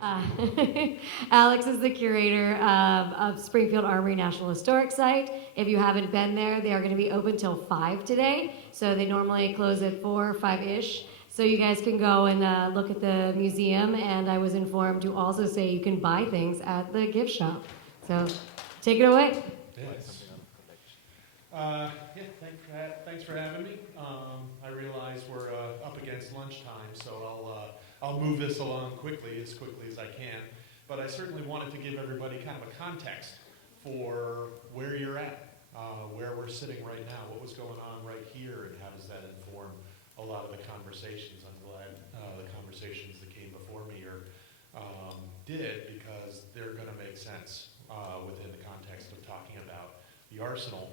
Uh, Alex is the curator of Springfield Armory National Historic Site. If you haven't been there, they are going to be open till 5 today. So they normally close at 4, 5-ish. So you guys can go and look at the museum. And I was informed to also say you can buy things at the gift shop. So take it away. Yes. Thanks for having me. I realize we're up against lunchtime, so I'll move this along as quickly as I can. But I certainly wanted to give everybody kind of a context for where you're at, where we're sitting right now, what was going on right here, and how does that inform a lot of the conversations. I'm glad the conversations that came before me did, because they're going to make sense within the context of talking about the arsenal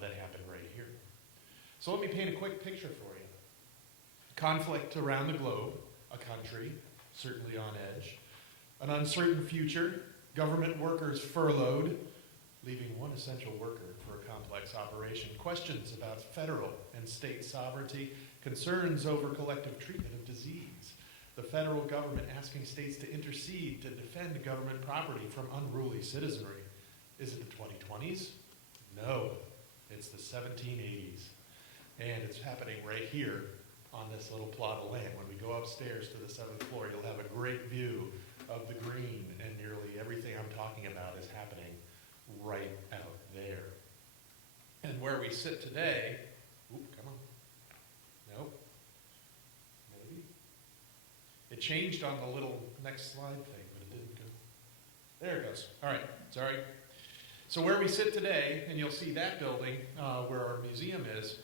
that happened right here. So let me paint a quick picture for you. Conflict around the globe, a country certainly on edge, an uncertain future, government workers furloughed, leaving one essential worker for a complex operation, questions about federal and state sovereignty, concerns over collective treatment of disease, the federal government asking states to intercede to defend government property from unruly citizenry. Is it the 2020s? No, it's the 1780s. And it's happening right here on this little plot of land. When we go upstairs to the 7th floor, you'll have a great view of the green, and nearly everything I'm talking about is happening right out there. And where we sit today, come on. Nope. Maybe. It changed on the little next slide thing, but it didn't go. There it goes. All right, sorry. So where we sit today, and you'll see that building where our museum is,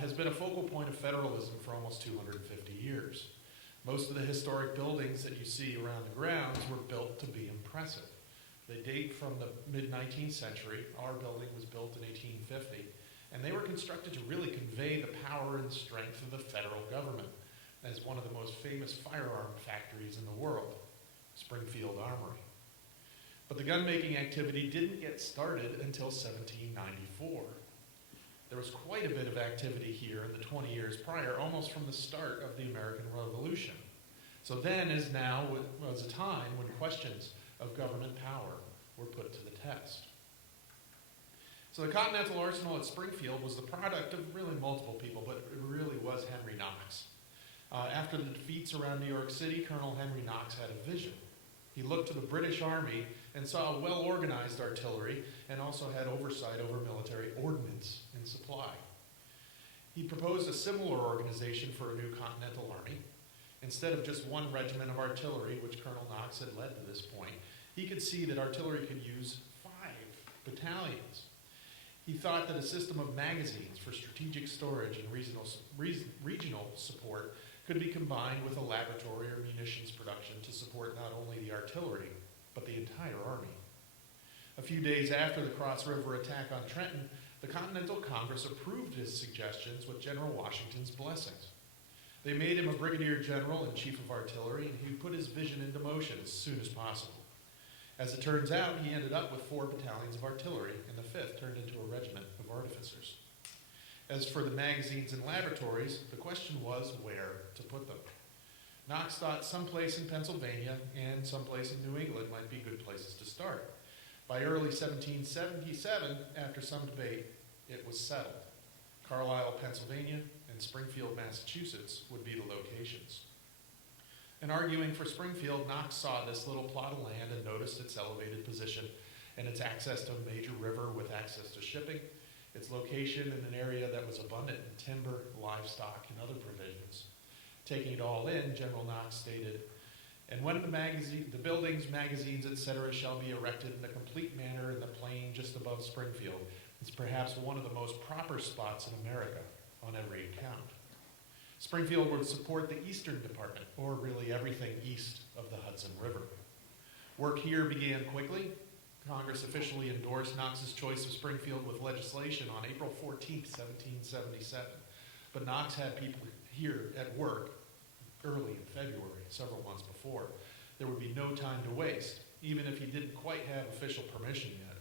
has been a focal point of federalism for almost 250 years. Most of the historic buildings that you see around the grounds were built to be impressive. They date from the mid-19th century. Our building was built in 1850, and they were constructed to really convey the power and strength of the federal government as one of the most famous firearm factories in the world, Springfield Armory. But the gun-making activity didn't get started until 1794. There was quite a bit of activity here in the 20 years prior, almost from the start of the American Revolution. So then, as now, was a time when questions of government power were put to the test. So the Continental Arsenal at Springfield was the product of really multiple people, but it really was Henry Knox. After the defeats around New York City, Colonel Henry Knox had a vision. He looked to the British Army and saw a well-organized artillery and also had oversight over military ordnance and supply. He proposed a similar organization for a new Continental Army. Instead of just one regiment of artillery, which Colonel Knox had led to this point, he could see that artillery could use 5 battalions. He thought that a system of magazines for strategic storage and regional support could be combined with a laboratory or munitions production to support not only the artillery, but the entire army. A few days after the Cross River attack on Trenton, the Continental Congress approved his suggestions with General Washington's blessings. They made him a brigadier general and chief of artillery, and he put his vision into motion as soon as possible. As it turns out, he ended up with 4 battalions of artillery, and the 5th turned into a regiment of artificers. As for the magazines and laboratories, the question was where to put them. Knox thought someplace in Pennsylvania and someplace in New England might be good places to start. By early 1777, after some debate, it was settled. Carlisle, Pennsylvania, and Springfield, Massachusetts would be the locations. In arguing for Springfield, Knox saw this little plot of land and noticed its elevated position and its access to a major river with access to shipping, its location in an area that was abundant in timber, livestock, and other provisions. Taking it all in, General Knox stated, "And when the buildings, magazines, etc. shall be erected in a complete manner in the plain just above Springfield, it's perhaps one of the most proper spots in America on every account. Springfield would support the Eastern Department, or really everything east of the Hudson River." Work here began quickly. Congress officially endorsed Knox's choice of Springfield with legislation on April 14, 1777. But Knox had people here at work early in February, several months before. There would be no time to waste, even if he didn't quite have official permission yet.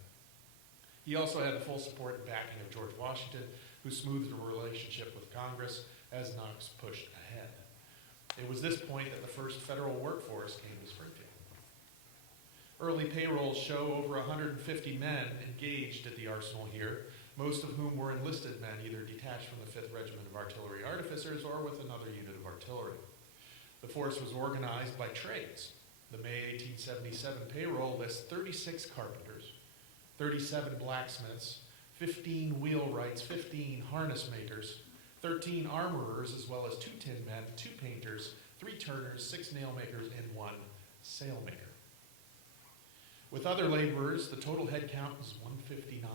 He also had the full support and backing of George Washington, who smoothed the relationship with Congress as Knox pushed ahead. It was this point that the first federal workforce came to Springfield. Early payrolls show over 150 men engaged at the arsenal here, most of whom were enlisted men, either detached from the 5th Regiment of Artillery Artificers or with another unit of artillery. The force was organized by trades. The May 1877 payroll lists 36 carpenters, 37 blacksmiths, 15 wheelwrights, 15 harness makers, 13 armorers, as well as 2 tin men, 2 painters, 3 turners, 6 nail makers, and 1 sailmaker. With other laborers, the total head count was 159.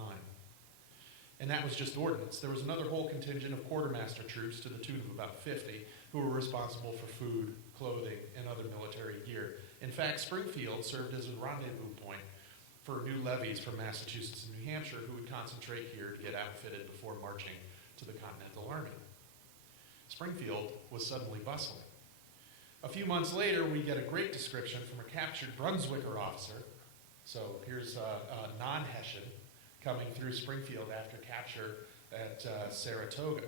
And that was just ordnance. There was another whole contingent of quartermaster troops to the tune of about 50 who were responsible for food, clothing, and other military gear. In fact, Springfield served as a rendezvous point for new levies from Massachusetts and New Hampshire who would concentrate here to get outfitted before marching to the Continental Army. Springfield was suddenly bustling. A few months later, we get a great description from a captured Brunswicker officer. So here's a non-Hessian coming through Springfield after capture at Saratoga.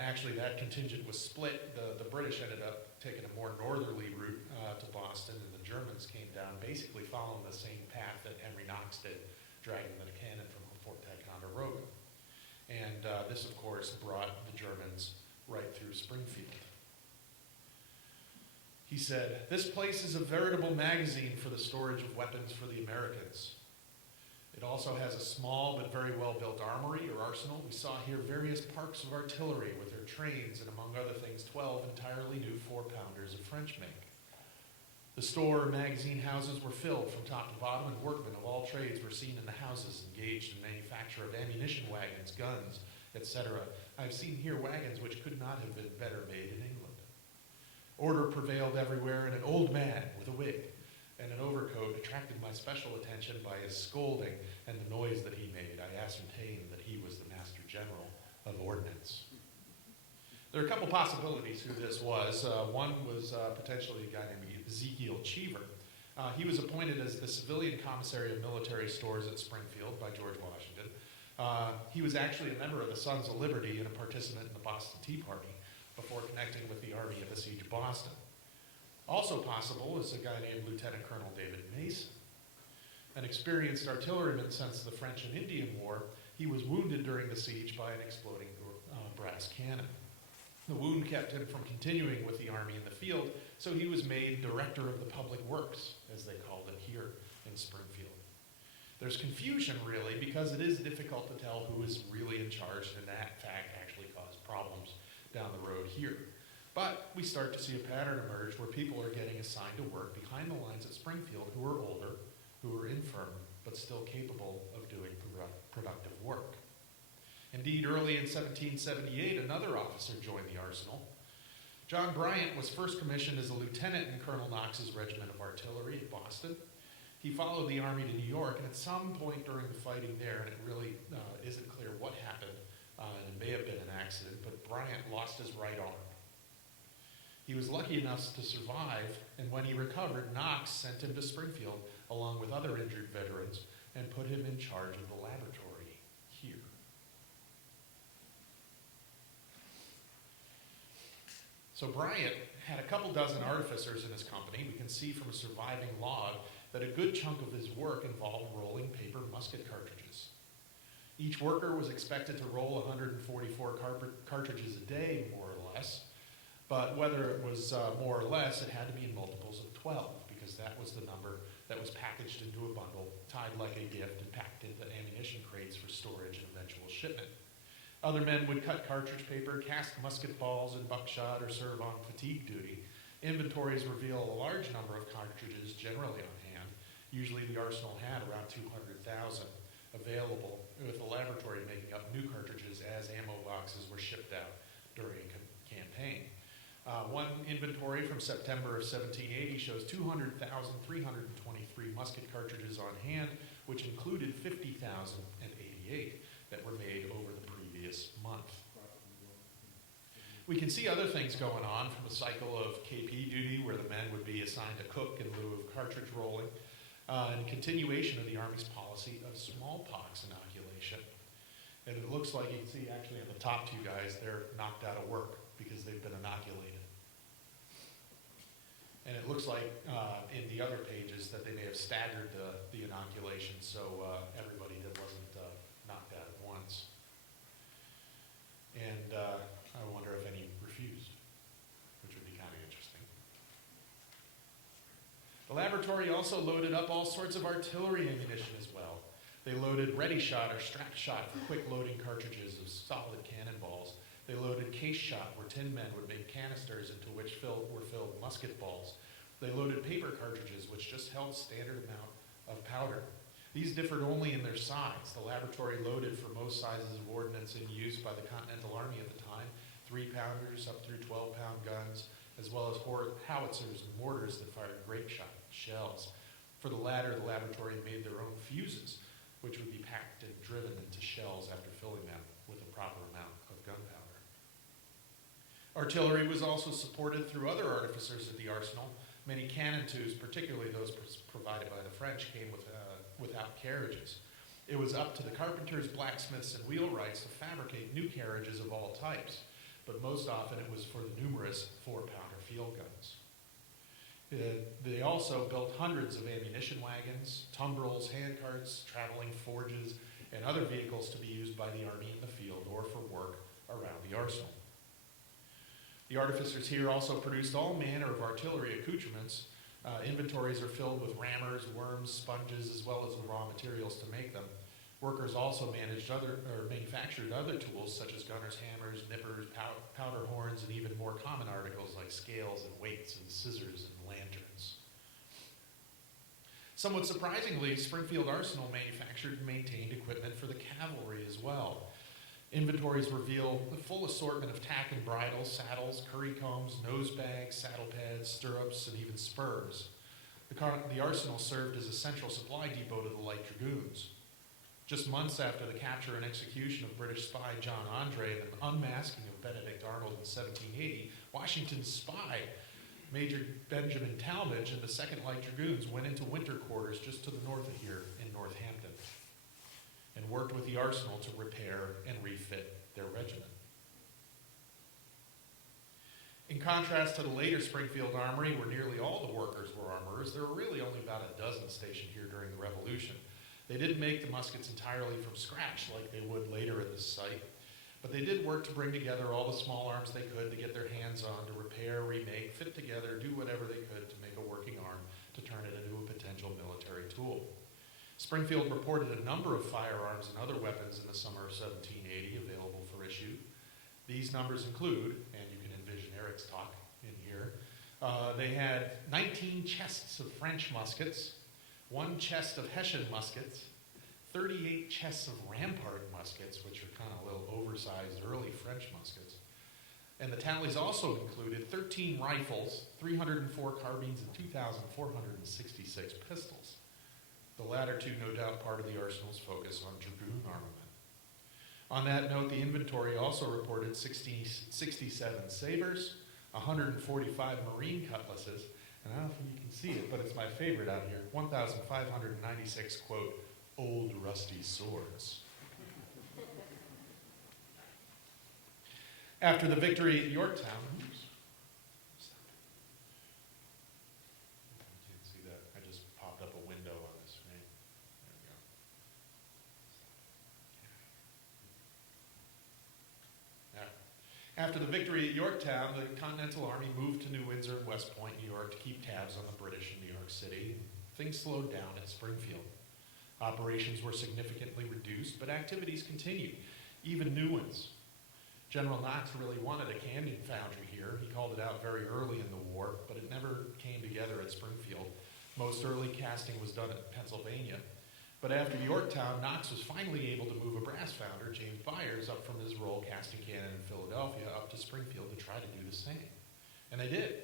Actually, that contingent was split. The British ended up taking a more northerly route to Boston, and the Germans came down basically following the same path that Henry Knox did, dragging the cannon from Fort Ticonderoga. And this, of course, brought the Germans right through Springfield. He said, "This place is a veritable magazine for the storage of weapons for the Americans. It also has a small but very well-built armory or arsenal. We saw here various parks of artillery with their trains and, among other things, 12 entirely new 4-pounders of French make. The store and magazine houses were filled from top to bottom, and workmen of all trades were seen in the houses engaged in manufacture of ammunition wagons, guns, etc. I have seen here wagons which could not have been better made in England. Order prevailed everywhere, and an old man with a wig and an overcoat attracted my special attention by his scolding and the noise that he made. I ascertained that he was the Master General of Ordnance." There are a couple possibilities who this was. One was potentially a guy named Ezekiel Cheever. He was appointed as the civilian commissary of military stores at Springfield by George Washington. He was actually a member of the Sons of Liberty and a participant in the Boston Tea Party before connecting with the Army at besieged Boston. Also possible is a guy named Lieutenant Colonel David Mason. An experienced artilleryman since the French and Indian War, he was wounded during the siege by an exploding brass cannon. The wound kept him from continuing with the Army in the field, so he was made Director of the Public Works, as they called it here in Springfield. There's confusion, really, because it is difficult to tell who is really in charge, and that fact actually caused problems down the road here. But we start to see a pattern emerge where people are getting assigned to work behind the lines at Springfield who are older, who are infirm, but still capable of doing productive work. Indeed, early in 1778, another officer joined the arsenal. John Bryant was first commissioned as a lieutenant in Colonel Knox's regiment of artillery at Boston. He followed the Army to New York, and at some point during the fighting there, and it really isn't clear what happened, and it may have been an accident, but Bryant lost his right arm. He was lucky enough to survive, and when he recovered, Knox sent him to Springfield along with other injured veterans and put him in charge of the laboratory here. So Bryant had a couple dozen artificers in his company. We can see from a surviving log that a good chunk of his work involved rolling paper musket cartridges. Each worker was expected to roll 144 cartridges a day, more or less. But whether it was more or less, it had to be in multiples of 12, because that was the number that was packaged into a bundle, tied like a gift, and packed into ammunition crates for storage and eventual shipment. Other men would cut cartridge paper, cast musket balls and buckshot, or serve on fatigue duty. Inventories reveal a large number of cartridges generally on hand. Usually the arsenal had around 200,000 available, with the laboratory making up new cartridges as ammo boxes were shipped out during a campaign. One inventory from September of 1780 shows 200,323 musket cartridges on hand, which included 50,088 that were made over the previous month. We can see other things going on, from a cycle of KP duty, where the men would be assigned to cook in lieu of cartridge rolling, and continuation of the Army's policy of smallpox inoculation. And it looks like you can see actually on the top two guys, they're knocked out of work because they've been inoculated. And it it looks like in the other pages that they may have staggered the inoculation, so everybody that wasn't knocked out at once. And I wonder if any refused, which would be kind of interesting. The laboratory also loaded up all sorts of artillery ammunition as well. They loaded ready shot or strap shot for quick loading cartridges of solid cannonballs. They loaded case shot where tin men would make canisters into which were filled musket balls. They loaded paper cartridges which just held standard amount of powder. These differed only in their size. The laboratory loaded for most sizes of ordnance in use by the Continental Army at the time, 3-pounders up through 12-pound guns, as well as howitzers and mortars that fired grape shot shells. For the latter, the laboratory made their own fuses, which would be packed and driven into shells after filling them with a proper amount of gunpowder. Artillery was also supported through other artificers at the arsenal. Many cannon tubes, particularly those provided by the French, came without carriages. It was up to the carpenters, blacksmiths, and wheelwrights to fabricate new carriages of all types, but most often it was for the numerous 4-pounder field guns. They also built hundreds of ammunition wagons, tumbrils, handcarts, traveling forges, and other vehicles to be used by the Army in the field or for work around the arsenal. The artificers here also produced all manner of artillery accoutrements. Inventories are filled with rammers, worms, sponges, as well as the raw materials to make them. Workers also manufactured other tools such as gunners' hammers, nippers, powder horns, and even more common articles like scales and weights and scissors and lanterns. Somewhat surprisingly, Springfield Arsenal manufactured and maintained equipment for the cavalry as well. Inventories reveal the full assortment of tack and bridles, saddles, curry combs, nose bags, saddle pads, stirrups, and even spurs. The arsenal served as a central supply depot to the Light Dragoons. Just months after the capture and execution of British spy John Andre and the unmasking of Benedict Arnold in 1780, Washington's spy, Major Benjamin Talmadge, and the 2nd Light Dragoons went into winter quarters just to the north of here in Northampton and worked with the arsenal to repair and refit their regiment. In contrast to the later Springfield Armory, where nearly all the workers were armorers, there were really only about a dozen stationed here during the Revolution. They didn't make the muskets entirely from scratch like they would later at this site, but they did work to bring together all the small arms they could to get their hands on, to repair, remake, fit together, do whatever they could to make a working arm to turn it into a potential military tool. Springfield reported a number of firearms and other weapons in the summer of 1780 available for issue. These numbers include, and you can envision Eric's talk in here, they had 19 chests of French muskets, 1 chest of Hessian muskets, 38 chests of Rampart muskets, which are kind of a little oversized early French muskets. And the tallies also included 13 rifles, 304 carbines, and 2,466 pistols. The latter two, no doubt, part of the arsenal's focus on dragoon armament. On that note, the inventory also reported 67 sabers, 145 marine cutlasses, and I don't know if you can see it, but it's my favorite out here, 1,596, quote, old rusty swords. After the victory at Yorktown, After the victory at Yorktown, the Continental Army moved to New Windsor and West Point, New York, to keep tabs on the British in New York City. Things slowed down at Springfield. Operations were significantly reduced, but activities continued, even new ones. General Knox really wanted a cannon foundry here. He called it out very early in the war, but it never came together at Springfield. Most early casting was done at Pennsylvania. But after Yorktown, Knox was finally able to move a brass founder, James Byers, up from his role casting cannon in Philadelphia up to Springfield to try to do the same. And they did.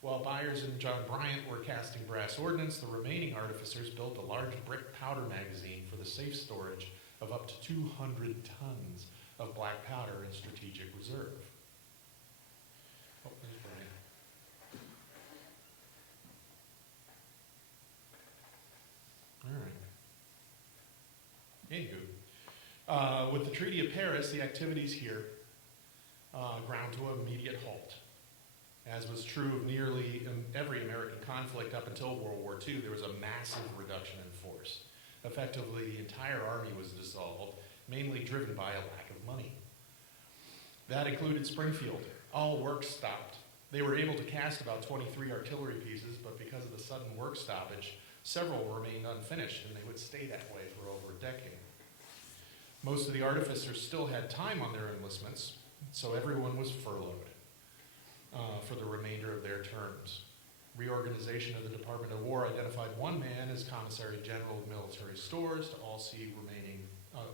While Byers and John Bryant were casting brass ordnance, the remaining artificers built a large brick powder magazine for the safe storage of up to 200 tons of black powder in strategic reserve. Oh, there's Bryant. All right. Anywho, with the Treaty of Paris, the activities here ground to an immediate halt. As was true of nearly every American conflict up until World War II, there was a massive reduction in force. Effectively, the entire army was dissolved, mainly driven by a lack of money. That included Springfield. All work stopped. They were able to cast about 23 artillery pieces, but because of the sudden work stoppage, several remained unfinished, and they would stay that way for over a decade. Most of the artificers still had time on their enlistments, so everyone was furloughed for the remainder of their terms. Reorganization of the Department of War identified one man as Commissary General of Military Stores to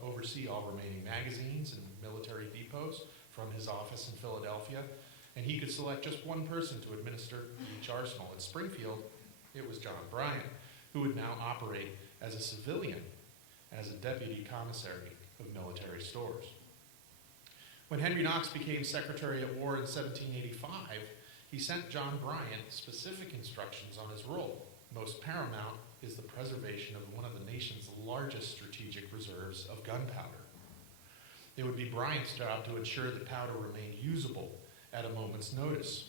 oversee all remaining magazines and military depots from his office in Philadelphia, and he could select just one person to administer each arsenal. At Springfield, it was John Bryant, who would now operate as a civilian, as a deputy commissary of military stores. When Henry Knox became Secretary at War in 1785, he sent John Bryant specific instructions on his role. Most paramount is the preservation of one of the nation's largest strategic reserves of gunpowder. It would be Bryant's job to ensure that powder remained usable at a moment's notice.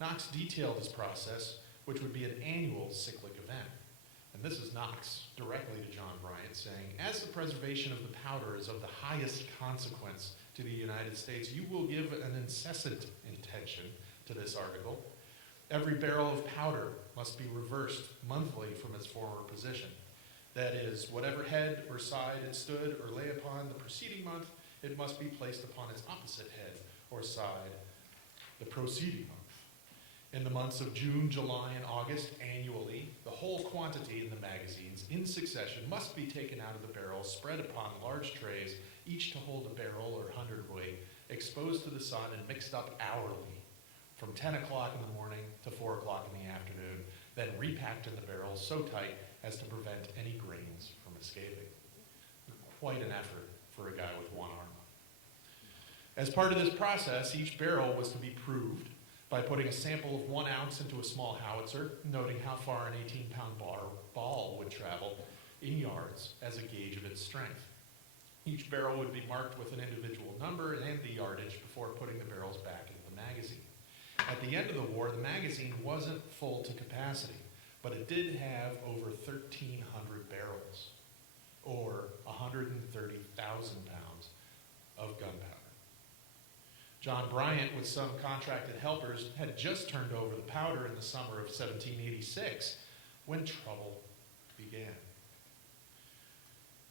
Knox detailed his process, which would be an annual cyclic event. And this is Knox directly to John Bryant saying, as the preservation of the powder is of the highest consequence to the United States, you will give an incessant attention to this article. Every barrel of powder must be reversed monthly from its former position. That is, whatever head or side it stood or lay upon the preceding month, it must be placed upon its opposite head or side the proceeding month. In the months of June, July, and August annually, the whole quantity in the magazines in succession must be taken out of the barrels, spread upon large trays, each to hold a barrel or hundredweight, exposed to the sun and mixed up hourly, from 10 o'clock in the morning to 4 o'clock in the afternoon, then repacked in the barrels so tight as to prevent any grains from escaping. Quite an effort for a guy with one arm. As part of this process, each barrel was to be proved by putting a sample of 1 ounce into a small howitzer, noting how far an 18-pound ball would travel in yards as a gauge of its strength. Each barrel would be marked with an individual number and the yardage before putting the barrels back into the magazine. At the end of the war, the magazine wasn't full to capacity, but it did have over 1,300 barrels, or 130,000 pounds of gunpowder. John Bryant, with some contracted helpers, had just turned over the powder in the summer of 1786 when trouble began.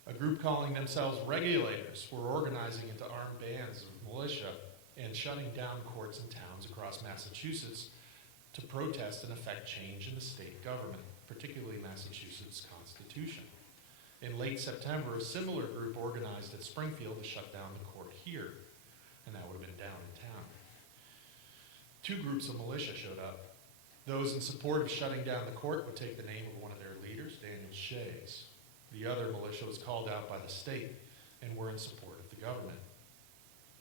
A group calling themselves Regulators were organizing into armed bands of militia and shutting down courts and towns across Massachusetts to protest and effect change in the state government, particularly Massachusetts' constitution. In late September, a similar group organized at Springfield to shut down the court here, and that would have been down in town. 2 groups of militia showed up. Those in support of shutting down the court would take the name of one of their leaders, Daniel Shays. The other militia was called out by the state and were in support of the government.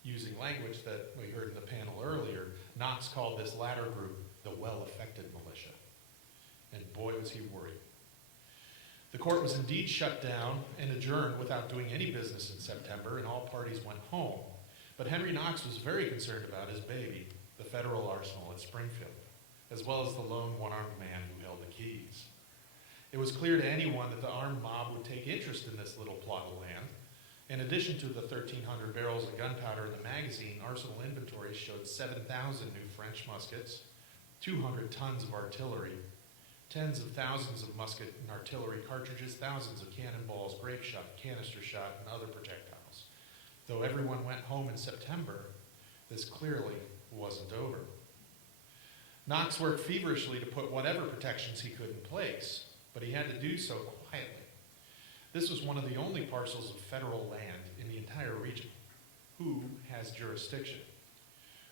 Using language that we heard in the panel earlier, Knox called this latter group the well-affected militia. And boy, was he worried. The court was indeed shut down and adjourned without doing any business in September, and all parties went home. But Henry Knox was very concerned about his baby, the Federal Arsenal at Springfield, as well as the lone one-armed man who held the keys. It was clear to anyone that the armed mob would take interest in this little plot of land. In addition to the 1,300 barrels of gunpowder in the magazine, arsenal inventories showed 7,000 new French muskets, 200 tons of artillery, tens of thousands of musket and artillery cartridges, thousands of cannonballs, grape shot, canister shot, and other projectiles. Though everyone went home in September, this clearly wasn't over. Knox worked feverishly to put whatever protections he could in place, but he had to do so quietly. This was one of the only parcels of federal land in the entire region. Who has jurisdiction?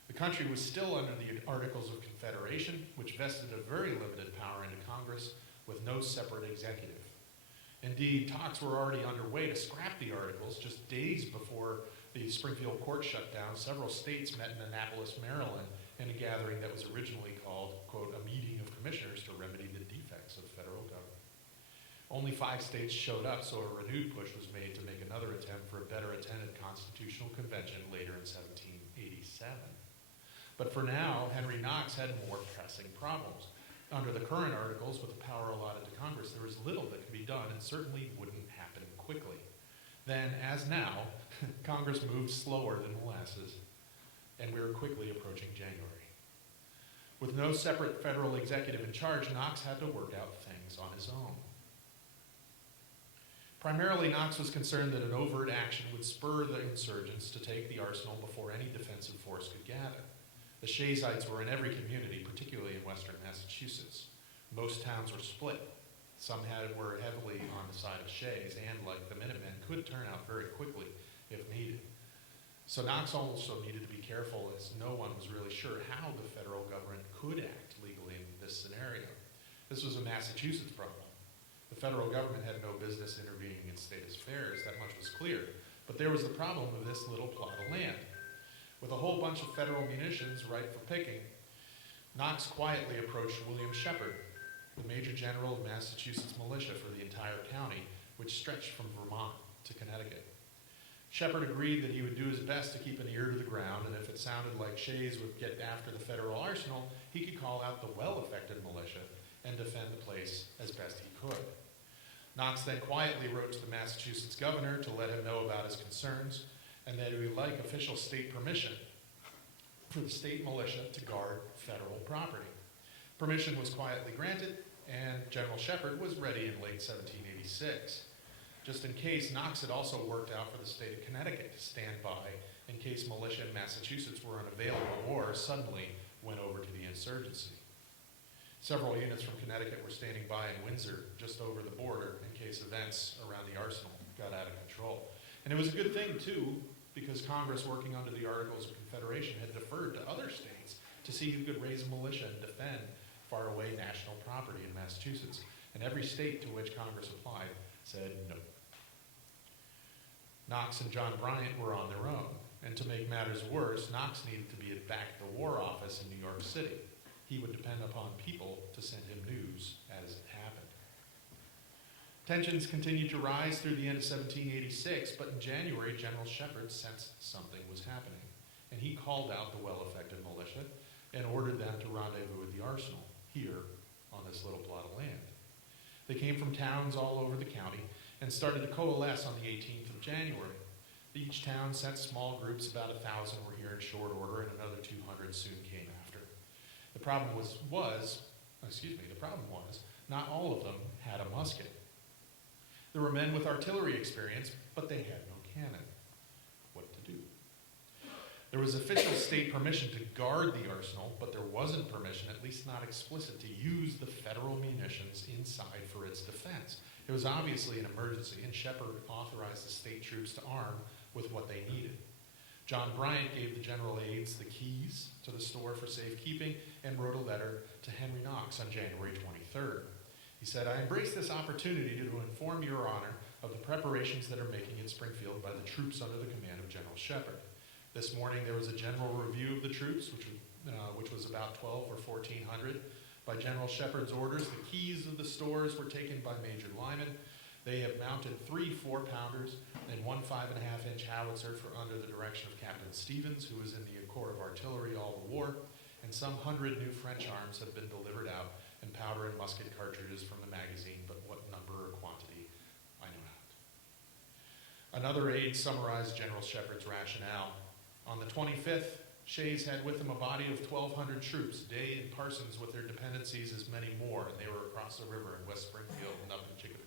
The country was still under the Articles of Confederation, which vested a very limited power into Congress with no separate executive. Indeed, talks were already underway to scrap the Articles. Just days before the Springfield court shut down, several states met in Annapolis, Maryland, in a gathering that was originally called, quote, a meeting of commissioners to remedy the defects of federal government. Only 5 states showed up, so a renewed push was made to make another attempt for a better attended constitutional convention later in 1787. But for now, Henry Knox had more pressing problems. Under the current articles, with the power allotted to Congress, there was little that could be done and certainly wouldn't happen quickly. Then, as now, Congress moved slower than molasses, and we were quickly approaching January. With no separate federal executive in charge, Knox had to work out things on his own. Primarily, Knox was concerned that an overt action would spur the insurgents to take the arsenal before any defensive force could gather. The Shays'ites were in every community, particularly in western Massachusetts. Most towns were split. Some were heavily on the side of Shays, and like the Minutemen, could turn out very quickly if needed. So Knox also needed to be careful, as no one was really sure how the federal government could act legally in this scenario. This was a Massachusetts problem. The federal government had no business intervening in state affairs, that much was clear. But there was the problem of this little plot of land. With a whole bunch of federal munitions ripe for picking, Knox quietly approached William Shepherd, the Major General of Massachusetts militia for the entire county, which stretched from Vermont to Connecticut. Shepherd agreed that he would do his best to keep an ear to the ground, and if it sounded like Shays would get after the federal arsenal, he could call out the well-affected militia and defend the place as best he could. Knox then quietly wrote to the Massachusetts governor to let him know about his concerns, and that he would like official state permission for the state militia to guard federal property. Permission was quietly granted, and General Shepherd was ready in late 1786. Just in case, Knox had also worked out for the state of Connecticut to stand by in case militia in Massachusetts were unavailable or suddenly went over to the insurgency. Several units from Connecticut were standing by in Windsor, just over the border, in case events around the arsenal got out of control. And it was a good thing, too, because Congress, working under the Articles of Confederation, had deferred to other states to see who could raise a militia and defend faraway national property in Massachusetts. And every state to which Congress applied said no. Knox and John Bryant were on their own. And to make matters worse, Knox needed to be back at the War Office in New York City. He would depend upon people to send him news as it happened. Tensions continued to rise through the end of 1786, but in January, General Shepherd sensed something was happening, and he called out the well-affected militia and ordered them to rendezvous at the arsenal, here on this little plot of land. They came from towns all over the county and started to coalesce on the 18th of January. Each town sent small groups, about 1,000 were here in short order, and another 200 soon came after. The problem was not all of them had a musket. There were men with artillery experience, but they had no cannon. What to do? There was official state permission to guard the arsenal, but there wasn't permission, at least not explicit, to use the federal munitions inside for its defense. It was obviously an emergency, and Shepherd authorized the state troops to arm with what they needed. John Bryant gave the general aides the keys to the store for safekeeping and wrote a letter to Henry Knox on January 23rd. He said, "I embrace this opportunity to inform your honor of the preparations that are making in Springfield by the troops under the command of General Shepherd. This morning there was a general review of the troops, which was about 12 or 1,400. By General Shepherd's orders, the keys of the stores were taken by Major Lyman. They have mounted 3 4-pounders and 1 5.5-inch howitzer under the direction of Captain Stevens, who was in the Corps of Artillery all the war, and some 100 new French arms have been delivered out, and powder and musket cartridges from the magazine, but what number or quantity, I know not." Another aide summarized General Shepherd's rationale. On the 25th, Shays had with him a body of 1,200 troops, Day and Parsons with their dependencies as many more, and they were across the river in West Springfield and up in Chicopee.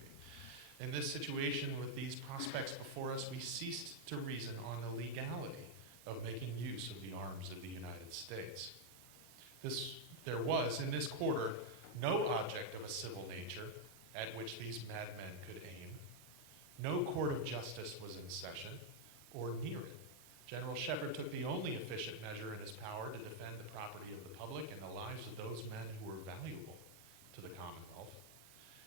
In this situation, with these prospects before us, we ceased to reason on the legality of making use of the arms of the United States. There was, in this quarter, no object of a civil nature at which these madmen could aim. No court of justice was in session or near it. General Shepherd took the only efficient measure in his power to defend the property of the public and the lives of those men who were valuable to the Commonwealth.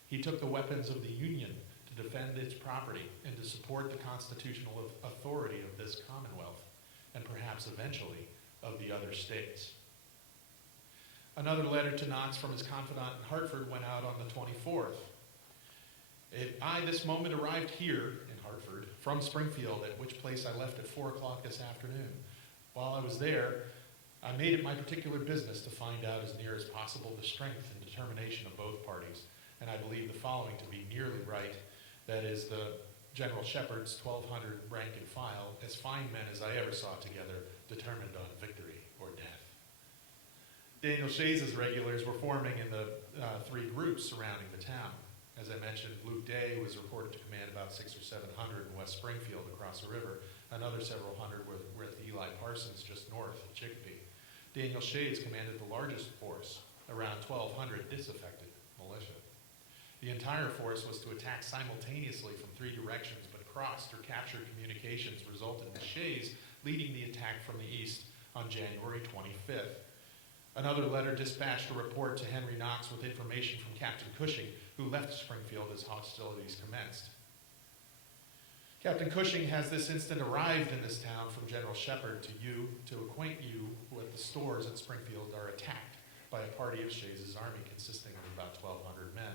He took the weapons of the Union to defend its property and to support the constitutional authority of this Commonwealth, and perhaps eventually of the other states. Another letter to Knox from his confidant in Hartford went out on the 24th. "I this moment arrived here in Hartford from Springfield, at which place I left at 4 o'clock this afternoon. While I was there, I made it my particular business to find out as near as possible the strength and determination of both parties, and I believe the following to be nearly right. That is, the General Shepard's 1,200 rank and file, as fine men as I ever saw together, determined on victory or death. Daniel Shays' regulars were forming in the three groups surrounding the town. As I mentioned, Luke Day was reported to command about 600 or 700 in West Springfield across the river. Another several hundred were with Eli Parsons just north of Chicopee. Daniel Shays commanded the largest force, around 1,200 disaffected militia. The entire force was to attack simultaneously from three directions, but crossed or captured communications, resulting in Shays leading the attack from the east on January 25th. Another letter dispatched a report to Henry Knox with information from Captain Cushing, who left Springfield as hostilities commenced. Captain Cushing has this instant arrived in this town from General Shepard to acquaint you with the stores at Springfield are attacked by a party of Shays' army consisting of about 1,200 men.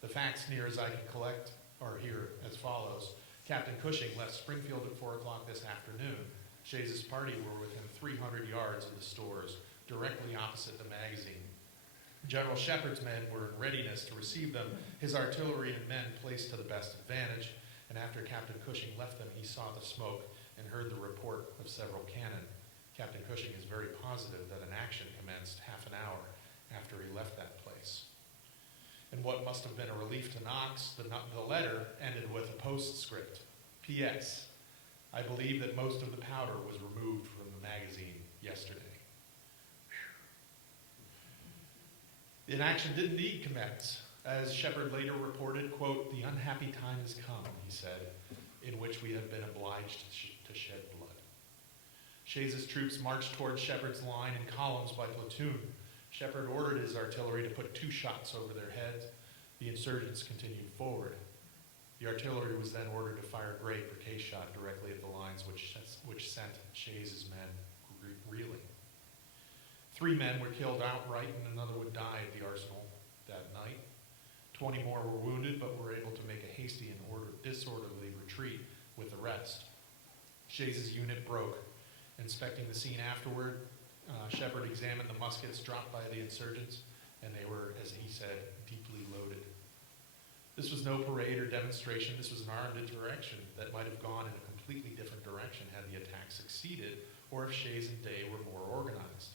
The facts, near as I can collect, are here as follows. Captain Cushing left Springfield at 4 o'clock this afternoon. Shays' party were within 300 yards of the stores, directly opposite the magazine. General Shepard's men were in readiness to receive them, his artillery and men placed to the best advantage, and after Captain Cushing left them, he saw the smoke and heard the report of several cannon. Captain Cushing is very positive that an action commenced half an hour after he left that place. And what must have been a relief to Knox, the letter ended with a postscript. P.S. I believe that most of the powder was removed from the magazine yesterday. The action didn't need commence. As Shepard later reported, quote, "The unhappy time has come," he said, "in which we have been obliged to shed blood." Shays' troops marched towards Shepard's line in columns by platoon. Shepard ordered his artillery to put 2 shots over their heads. The insurgents continued forward. The artillery was then ordered to fire grape or case shot directly at the lines, which sent Shays' men reeling. 3 men were killed outright and another would die at the arsenal that night. 20 more were wounded, but were able to make a hasty and disorderly retreat with the rest. Shays' unit broke. Inspecting the scene afterward, Shepard examined the muskets dropped by the insurgents, and they were, as he said, deeply loaded. This was no parade or demonstration. This was an armed insurrection that might have gone in a completely different direction had the attack succeeded, or if Shays and Day were more organized.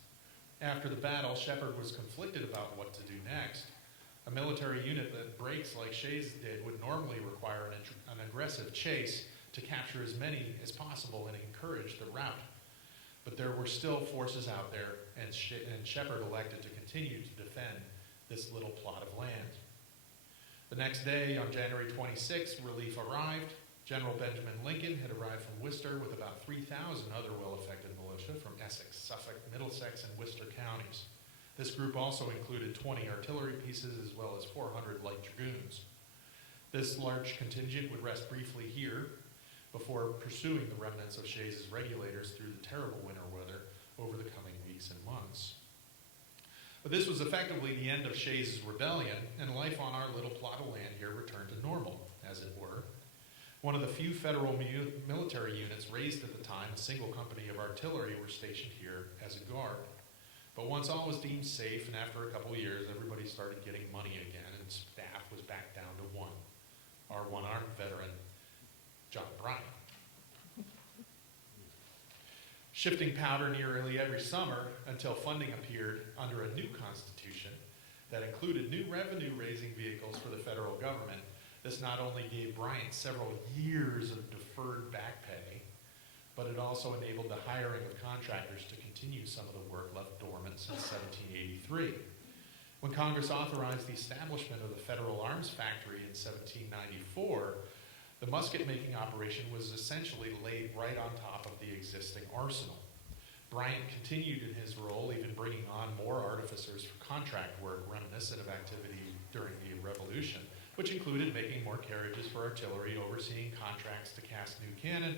After the battle, Shepard was conflicted about what to do next. A military unit that breaks like Shays did would normally require an aggressive chase to capture as many as possible and encourage the rout. But there were still forces out there, and Shepard elected to continue to defend this little plot of land. The next day, on January 26th, relief arrived. General Benjamin Lincoln had arrived from Worcester with about 3,000 other well-affected militia from Essex, Suffolk, Middlesex, and Worcester counties. This group also included 20 artillery pieces as well as 400 light dragoons. This large contingent would rest briefly here before pursuing the remnants of Shays' regulators through the terrible winter weather over the coming weeks and months. But this was effectively the end of Shays' rebellion, and life on our little plot of land here returned to normal, as it were. One of the few federal military units raised at the time, a single company of artillery, were stationed here as a guard. But once all was deemed safe, and after a couple of years, everybody started getting money again, and staff was back down to 1. Our one-armed veteran, John Bryant. Shifting powder nearly every summer until funding appeared under a new constitution that included new revenue-raising vehicles for the federal government. This not only gave Bryant several years of deferred back pay, but it also enabled the hiring of contractors to continue some of the work left dormant since 1783. When Congress authorized the establishment of the Federal Arms Factory in 1794, the musket-making operation was essentially laid right on top of the existing arsenal. Bryant continued in his role, even bringing on more artificers for contract work reminiscent of activity during the Revolution, which included making more carriages for artillery, overseeing contracts to cast new cannon,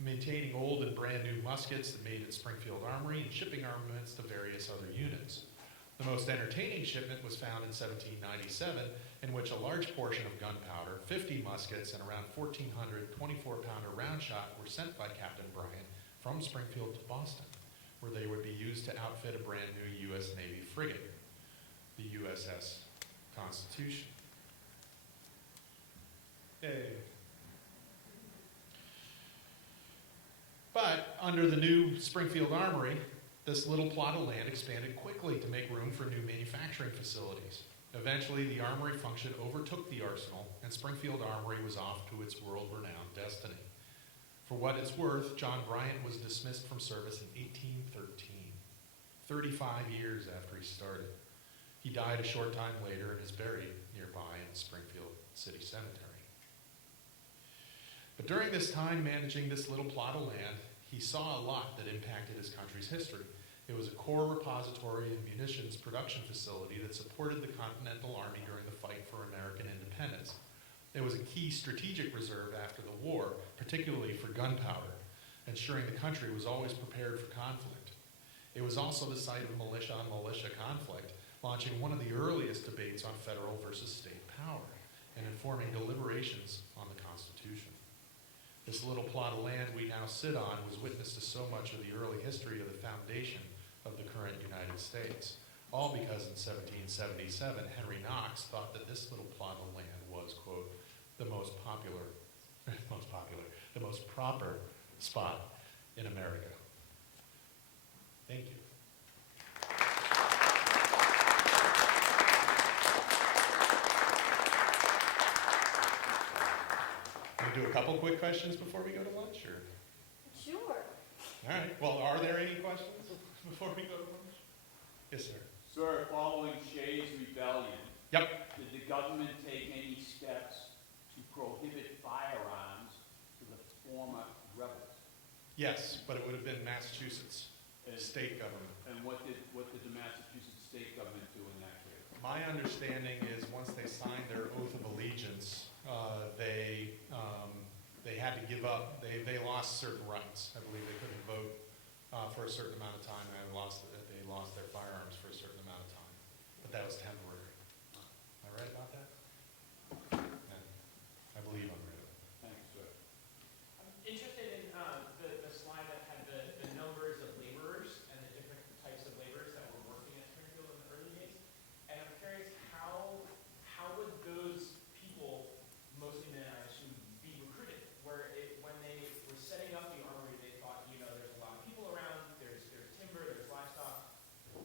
maintaining old and brand new muskets made at Springfield Armory, and shipping armaments to various other units. The most entertaining shipment was found in 1797, in which a large portion of gunpowder, 50 muskets, and around 1,400 24-pounder round shot were sent by Captain Bryant from Springfield to Boston. where they would be used to outfit a brand new U.S. Navy frigate, the USS Constitution. Yay. But under the new Springfield Armory, this little plot of land expanded quickly to make room for new manufacturing facilities. Eventually, the armory function overtook the arsenal, and Springfield Armory was off to its world-renowned destiny. For what it's worth, John Bryant was dismissed from service in 1813, 35 years after he started. He died a short time later and is buried nearby in Springfield City Cemetery. But during this time managing this little plot of land, he saw a lot that impacted his country's history. It was a core repository and munitions production facility that supported the Continental Army during the fight for American independence. It was a key strategic reserve after the war, particularly for gunpowder, ensuring the country was always prepared for conflict. It was also the site of militia-on-militia conflict, launching one of the earliest debates on federal versus state power and informing deliberations on the Constitution. This little plot of land we now sit on was witness to so much of the early history of the foundation of the current United States, all because in 1777, Henry Knox thought that this little plot of land was, quote, the most proper spot in America. Thank you. Can we do a couple quick questions before we go to lunch, or? Sure. All right. Well, are there any questions before we go to lunch? Yes, sir. Sir, following Shays' rebellion, Yep. did the government take any steps to prohibit firearms to the former rebels? Yes, but it would have been Massachusetts state government. And what did the Massachusetts state government do in that case? My understanding is once they signed their oath of allegiance, they had to give up. They lost certain rights. I believe they couldn't vote for a certain amount of time, and they lost their firearms for a certain amount of time. But that was temporary. Am I right about that? Yeah. I believe I'm right. Thank you, sir. I'm interested in the slide that had the numbers of laborers and the different types of laborers that were working at Springfield in the early days. And I'm curious, how would those people, mostly men, I assume, be recruited? When they were setting up the armory, they thought, there's a lot of people around, there's timber, there's livestock.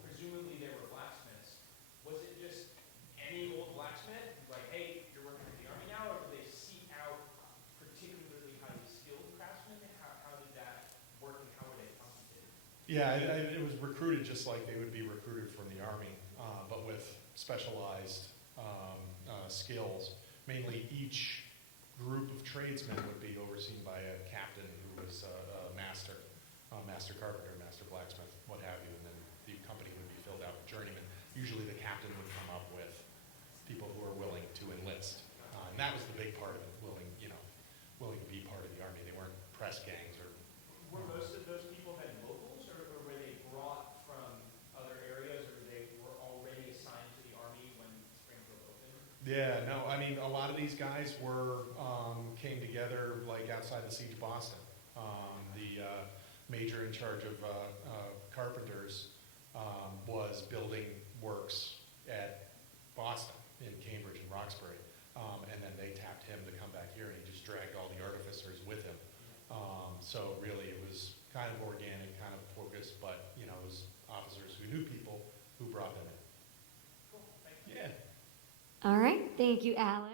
Presumably there were blacksmiths. Was it just any old blacksmith? Like, hey, you're working for the army now, or did they seek out particularly highly skilled craftsmen? How did that work, and how were they compensated? Yeah, it was recruited just like they would be recruited from the Army, but with specialized skills. Mainly each group of tradesmen would be overseen by a captain who was a master carpenter, master blacksmith, what have you, and then the company would be filled out with journeymen. Usually the captain would come up with people who are willing to enlist. And that was the big part of it, willing to be part of the Army. They weren't press gangs or... Were most of those people then locals, or were they brought from other areas, or they were already assigned to the Army when Springfield opened? Yeah, no, I mean, a lot of these guys came together like outside the siege of Boston. The major in charge of carpenters was building works at Boston, in Cambridge and Roxbury. And then they tapped him to come back here, and he just dragged all the artificers with him. So really it was kind of organic, kind of focused, but it was officers who knew people who brought them in. Cool, thank you. Yeah. All right. Thank you, Alex.